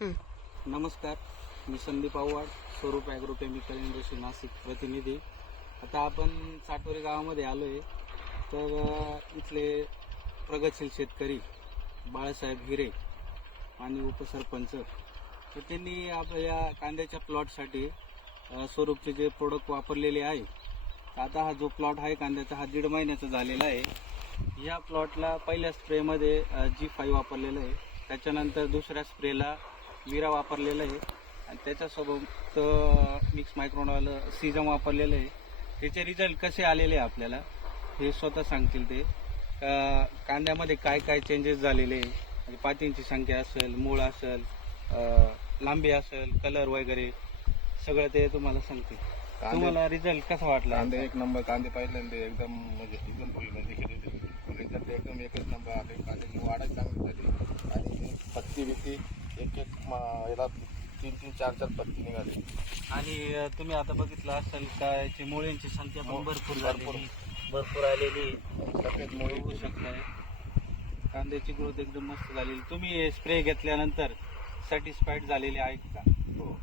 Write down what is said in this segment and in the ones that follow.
नमस्कार, मी संदीप आव्हाड, स्वरूप ॲग्रोकेमिकल इंडस्ट्री नाशिक प्रतिनिधी. आता आपण साटोरी गावामध्ये आलो आहे. तर इथले प्रगतशील शेतकरी बाळासाहेब हिरे आणि उपसरपंच, तर त्यांनी आपल्या या कांद्याच्या प्लॉटसाठी स्वरूपचे जे प्रोडक्ट वापरलेले आहे. आता हा जो प्लॉट आहे कांद्याचा, हा 1.5 महिन्याचा झालेला आहे. या प्लॉटला पहिल्या स्प्रेमध्ये G5 वापरलेलं आहे. त्याच्यानंतर दुसऱ्या स्प्रेला विरा वापरलेलं आहे आणि त्याच्यासोबत मिक्स मायक्रोनॉल सीजम वापरलेलं आहे. त्याचे रिझल्ट कसे आलेले आहे आपल्याला हे स्वतः सांगतील ते. कांद्यामध्ये काय काय चेंजेस झालेले आहे, म्हणजे पातींची संख्या असेल, मूळ असेल, लांबी असेल, कलर वगैरे सगळं ते तुम्हाला सांगतील. तुम्हाला रिझल्ट कसा वाटला? कांदे एक नंबर. कांदे पहिल्यांदा एकदम म्हणजे एकदम फुलमध्ये केले. रिझल्ट एकदम एकच नंबर आले. कांद्याची वाढच चांगली झाली आणि पत्ती बित्ती एक याला 3-3, 4-4 पत्ती निघाली. आणि तुम्ही आता बघितलं असेल का याची मुळ्यांची संख्या पण भरपूर आलेली. सफेद मुळे होऊ शकताय. कांद्याची ग्रोथ एकदम मस्त झालेली. तुम्ही स्प्रे घेतल्यानंतर सॅटिस्फाईड झालेले आहेत का? हो.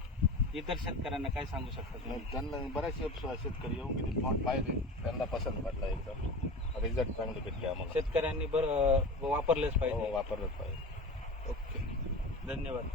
इतर शेतकऱ्यांना काय सांगू शकता तुम्ही? त्यांना बरेचसे शेतकरी येऊन गेले, प्लॉट पाहिले, त्यांना पसंत पडला. एकदम रिझल्ट चांगले भेटले आम्हाला. शेतकऱ्यांनी वापरलेच पाहिजे. वापरलंच पाहिजे. ओके, धन्यवाद.